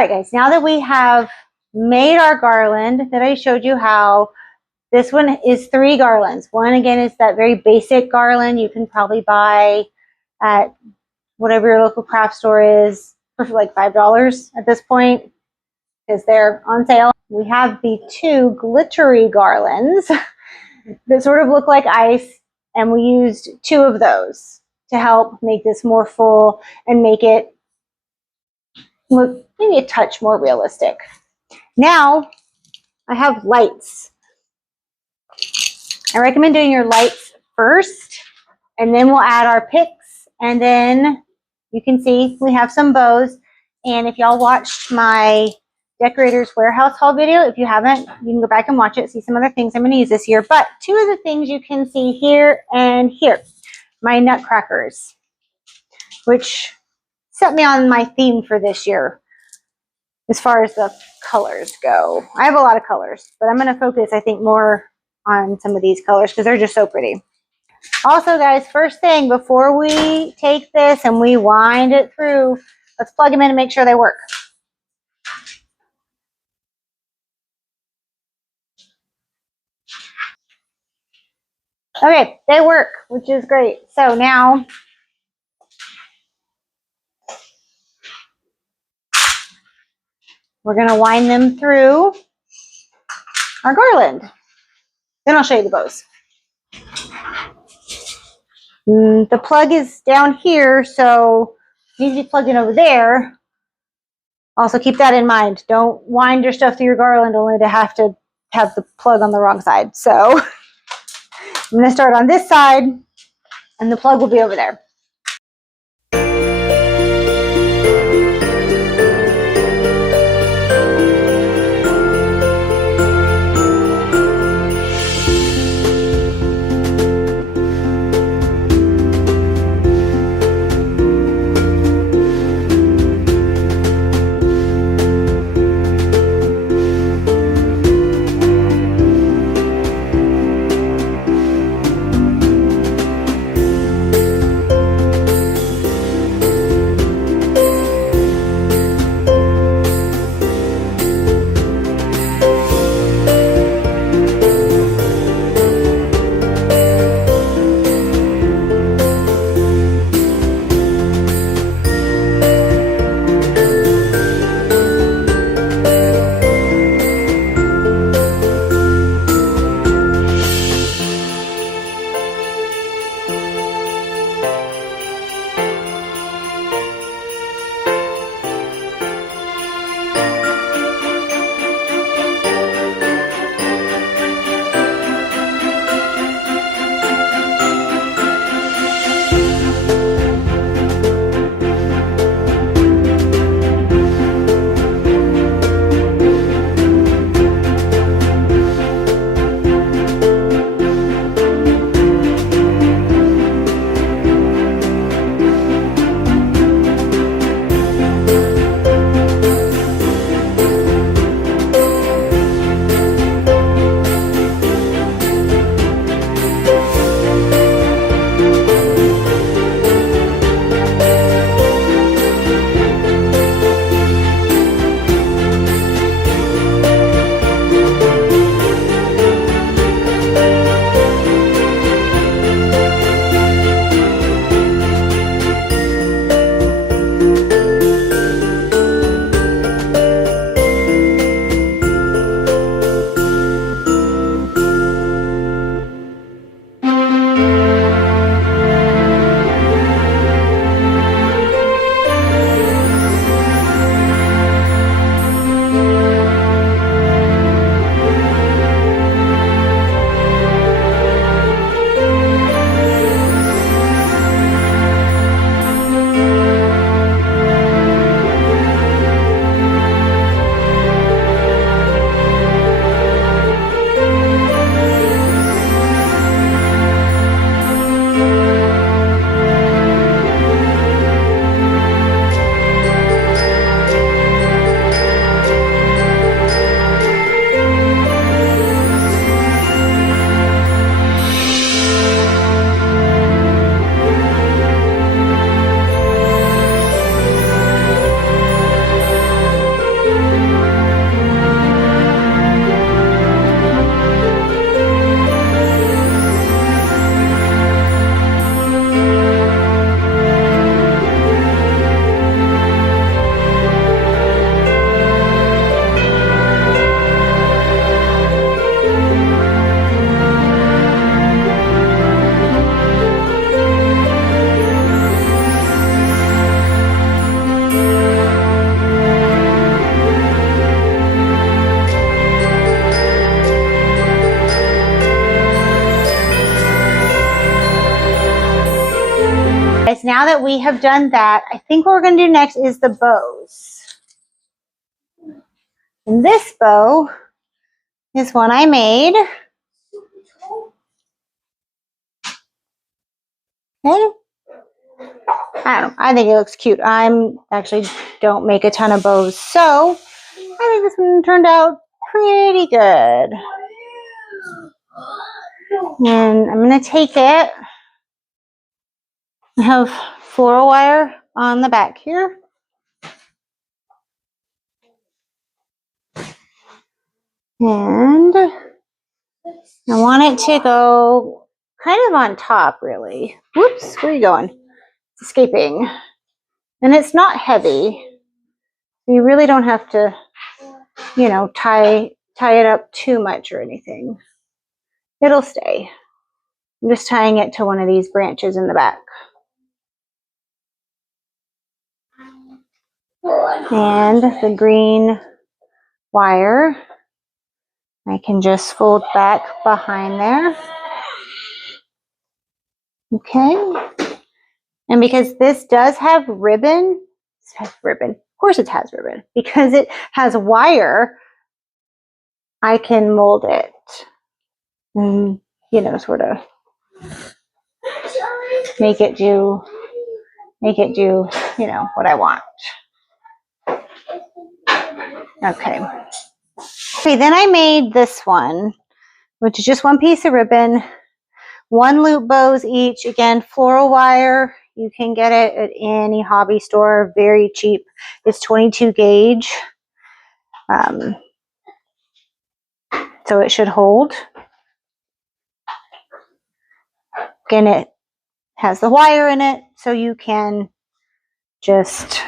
All right, guys, now that we have made our garland that I showed you how, this one is 3 garlands. One, again, is that very basic garland you can probably buy at whatever your local craft store is for like $5 at this point because they're on sale. We have the 2 glittery garlands that sort of look like ice, and we used 2 of those to help make this more full and make it look maybe a touch more realistic. Now I have lights. I recommend doing your lights first, and then we'll add our picks, and then you can see we have some bows. And if y'all watched my Decorator's Warehouse haul video, if you haven't, you can go back and watch it, see some other things I'm going to use this year. But 2 of the things you can see here and here, my nutcrackers, which set me on my theme for this year as far as the colors go. I have a lot of colors, but I'm going to focus, I think, more on some of these colors because they're just so pretty. Also, guys, first thing, before we take this and we wind it through, let's plug them in and make sure they work. Okay, they work, which is great. So now we're going to wind them through our garland. Then I'll show you the bows. The plug is down here, so it needs to be plugged in over there. Also, keep that in mind. Don't wind your stuff through your garland only to have the plug on the wrong side. So I'm going to start on this side, and the plug will be over there. we have done that, I think what we're going to do next is the bows. And this bow is one I made. Okay. I don't know. I think it looks cute. I'm actually don't make a ton of bows, so I think this one turned out pretty good. And I'm going to take it. I have floral wire on the back here. And I want it to go kind of on top, really. Whoops, where are you going? It's escaping. And it's not heavy. You really don't have to, you know, tie it up too much or anything. It'll stay. I'm just tying it to one of these branches in the back. And the green wire, I can just fold back behind there. Okay. And because this does have ribbon, of course it has ribbon, because it has wire, I can mold it and, you know, sort of make it do, you know, what I want. Okay. Okay, then I made this one, which is just one piece of ribbon, 1 loop bows each. Again, floral wire. You can get it at any hobby store, very cheap. It's 22 gauge. So it should hold. Again, it has the wire in it, so you can just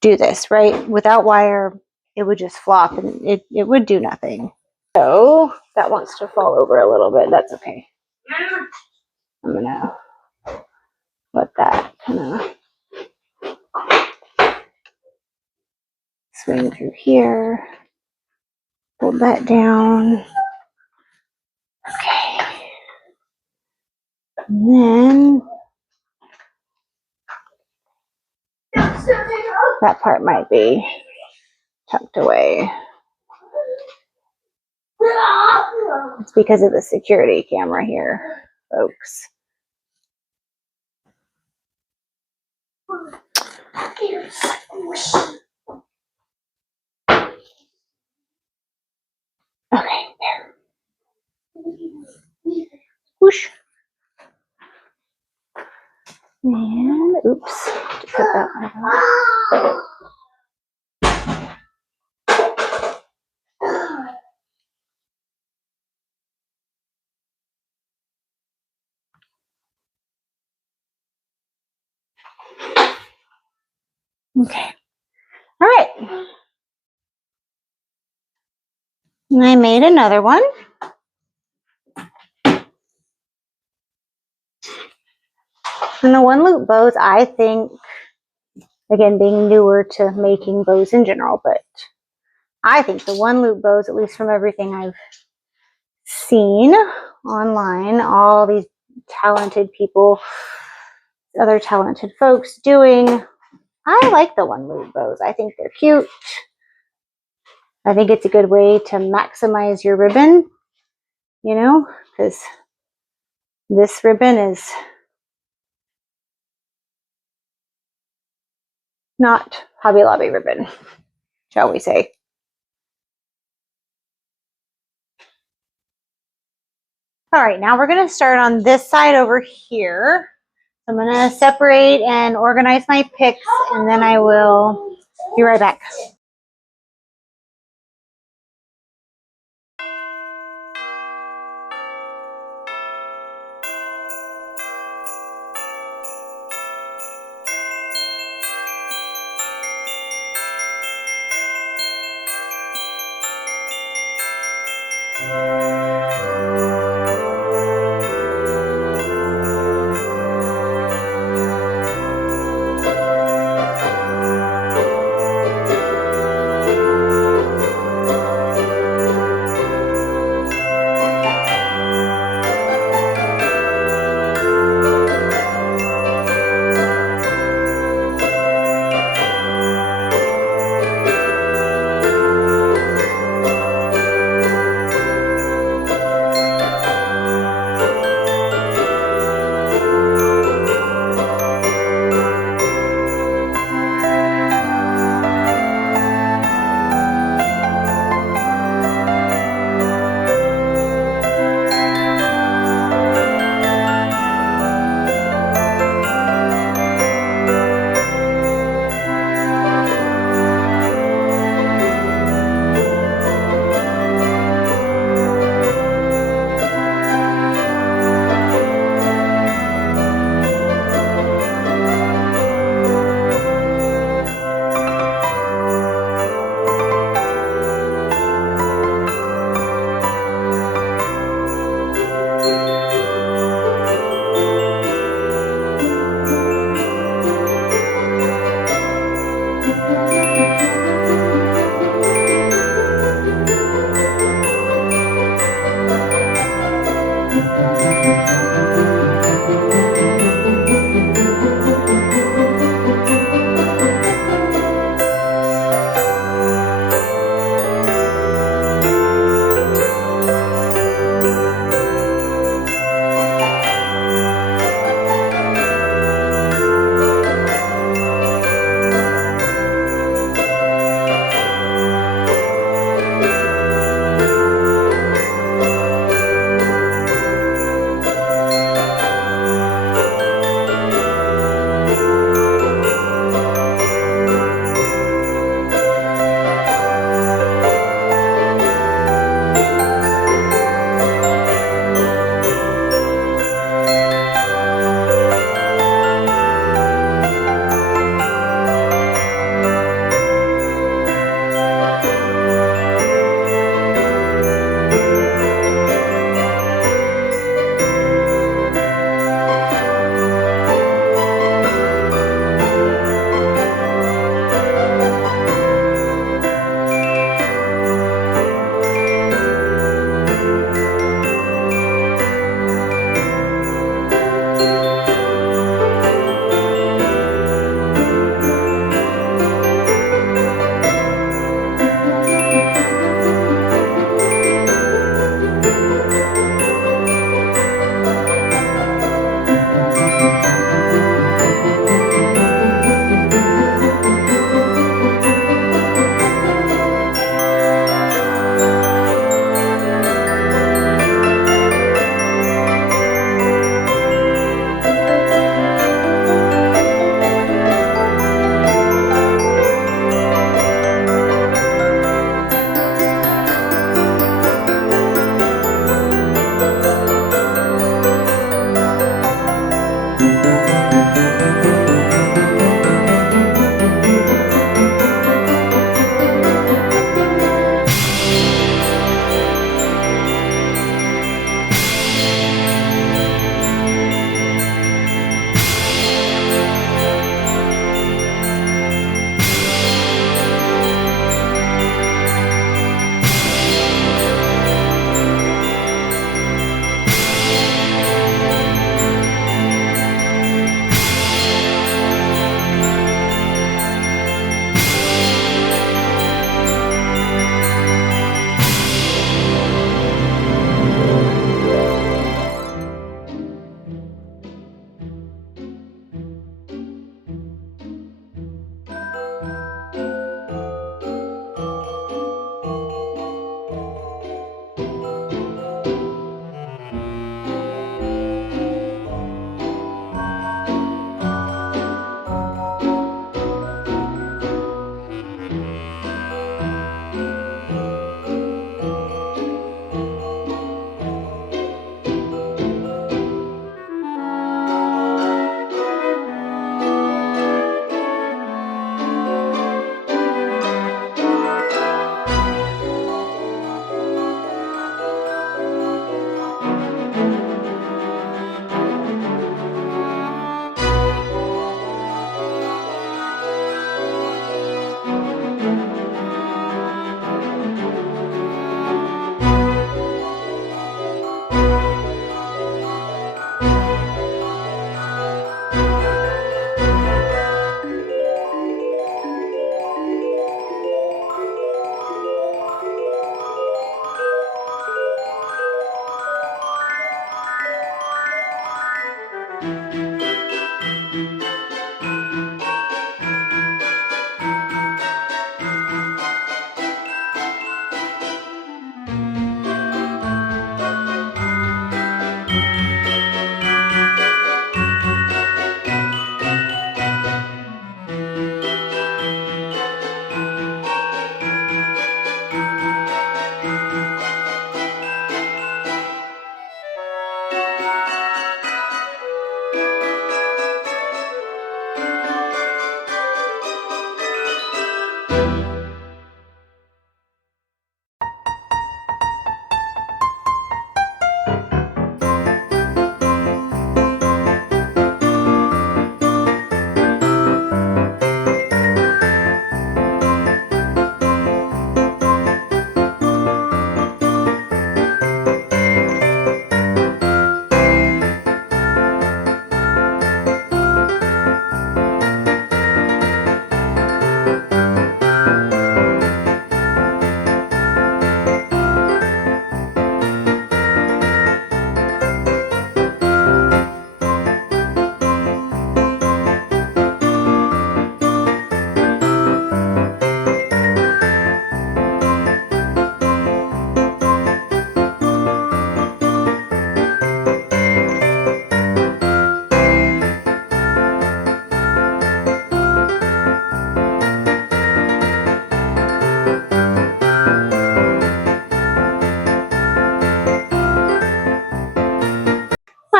do this, right? Without wire, it would just flop and it would do nothing. So that wants to fall over a little bit. That's okay. I'm gonna let that kind of swing through here. Hold that down. Okay. And then that part might be tucked away. It's because of the security camera here, folks. Okay, there. Whoosh. And oops, to put that one on. Okay. All right. And I made another one. And the 1 loop bows, I think, again, being newer to making bows in general, but I think the 1 loop bows, at least from everything I've seen online, all these talented people, other talented folks doing, I like the 1 loop bows. I think they're cute. I think it's a good way to maximize your ribbon, you know, because this ribbon is not Hobby Lobby ribbon, shall we say. All right, now we're going to start on this side over here. I'm going to separate and organize my picks, and then I will be right back.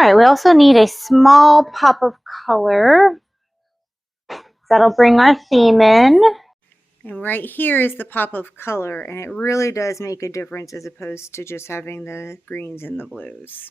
right, we also need a small pop of color. That'll bring our theme in. And right here is the pop of color, and it really does make a difference as opposed to just having the greens and the blues.